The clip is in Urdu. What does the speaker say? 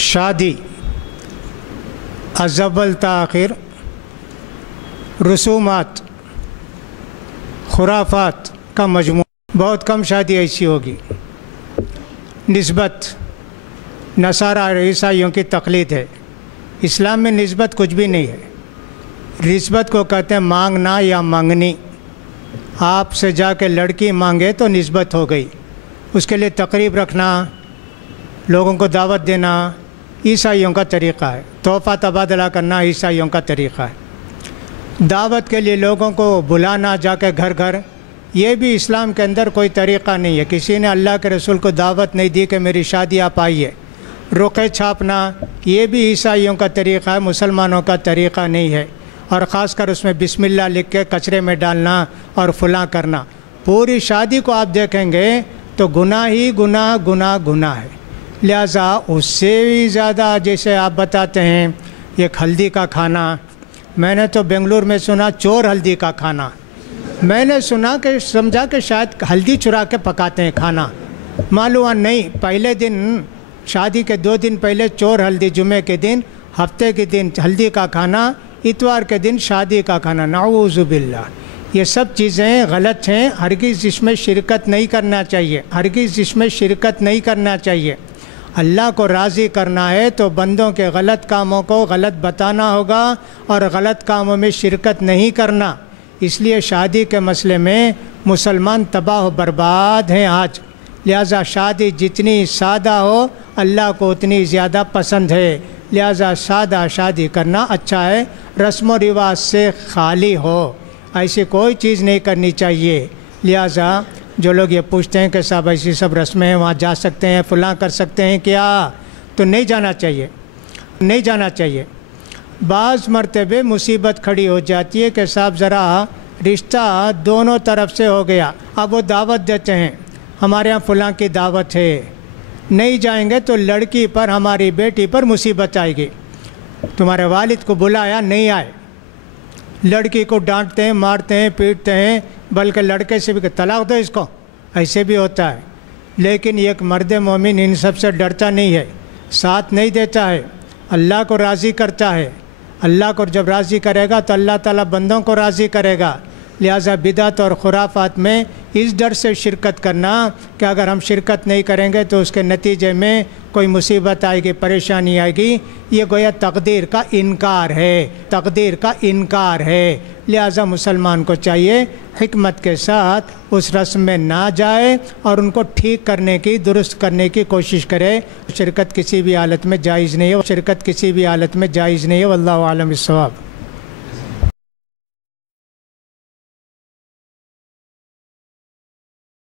شادی از اول تا آخر رسومات خرافات کا مجموعہ، بہت کم شادی ایسی ہوگی۔ نسبت نصارہ اور عیسائیوں کی تقلید ہے، اسلام میں نسبت کچھ بھی نہیں ہے۔ نسبت کو کہتے ہیں مانگنا یا مانگنی۔ آپ سے جا کے لڑکی مانگے تو نسبت ہو گئی، اس کے لیے تقریب رکھنا، لوگوں کو دعوت دینا عیسائیوں کا طریقہ ہے۔ تحفہ تبادلہ کرنا عیسائیوں کا طریقہ ہے۔ دعوت کے لیے لوگوں کو بلانا جا کے گھر گھر، یہ بھی اسلام کے اندر کوئی طریقہ نہیں ہے۔ کسی نے اللہ کے رسول کو دعوت نہیں دی کہ میری شادی آپ آئیے۔ رقعے چھاپنا یہ بھی عیسائیوں کا طریقہ ہے، مسلمانوں کا طریقہ نہیں ہے۔ اور خاص کر اس میں بسم اللہ لکھ کے کچرے میں ڈالنا اور فلاں کرنا، پوری شادی کو آپ دیکھیں گے تو گناہ ہی گناہ گناہ گناہ ہے۔ لہٰذا اس سے بھی زیادہ جیسے آپ بتاتے ہیں یہ ہلدی کا کھانا، میں نے تو بنگلور میں سنا چور ہلدی کا کھانا، میں نے سنا کہ سمجھا کہ شاید ہلدی چرا کے پکاتے ہیں کھانا، معلوم نہیں پہلے دن شادی کے 2 دن پہلے چور ہلدی، جمعے کے دن، ہفتے کے دن ہلدی کا کھانا، اتوار کے دن شادی کا کھانا، نعوذ باللہ۔ یہ سب چیزیں غلط ہیں، ہرگز اس میں شرکت نہیں کرنا چاہیے، ہرگز اس میں شرکت نہیں کرنا چاہیے۔ اللہ کو راضی کرنا ہے تو بندوں کے غلط کاموں کو غلط بتانا ہوگا اور غلط کاموں میں شرکت نہیں کرنا۔ اس لیے شادی کے مسئلے میں مسلمان تباہ و برباد ہیں آج۔ لہٰذا شادی جتنی سادہ ہو اللہ کو اتنی زیادہ پسند ہے، لہٰذا سادہ شادی کرنا اچھا ہے، رسم و رواج سے خالی ہو، ایسی کوئی چیز نہیں کرنی چاہیے۔ لہٰذا جو لوگ یہ پوچھتے ہیں کہ صاحب ایسی سب رسمیں ہیں، وہاں جا سکتے ہیں، فلاں کر سکتے ہیں کیا، تو نہیں جانا چاہیے، نہیں جانا چاہیے۔ بعض مرتبہ مصیبت کھڑی ہو جاتی ہے کہ صاحب ذرا رشتہ دونوں طرف سے ہو گیا، اب وہ دعوت دیتے ہیں ہمارے ہاں فلاں کی دعوت ہے، نہیں جائیں گے تو لڑکی پر، ہماری بیٹی پر مصیبت آئے گی۔ تمہارے والد کو بلایا نہیں آئے، لڑکی کو ڈانٹتے ہیں، مارتے ہیں، پیٹتے ہیں، بلکہ لڑکے سے بھی کہ طلاق دو اس کو، ایسے بھی ہوتا ہے۔ لیکن ایک مرد مومن ان سب سے ڈرتا نہیں ہے، ساتھ نہیں دیتا ہے، اللہ کو راضی کرتا ہے۔ اللہ کو جب راضی کرے گا تو اللہ تعالیٰ بندوں کو راضی کرے گا۔ لہٰذا بدعت اور خرافات میں اس ڈر سے شرکت کرنا کہ اگر ہم شرکت نہیں کریں گے تو اس کے نتیجے میں کوئی مصیبت آئے گی، پریشانی آئے گی، یہ گویا تقدیر کا انکار ہے، تقدیر کا انکار ہے۔ لہٰذا مسلمان کو چاہیے حکمت کے ساتھ اس رسم میں نہ جائے اور ان کو ٹھیک کرنے کی، درست کرنے کی کوشش کرے۔ شرکت کسی بھی حالت میں جائز نہیں ہے، شرکت کسی بھی حالت میں جائز نہیں ہے، واللہ اعلم بالصواب۔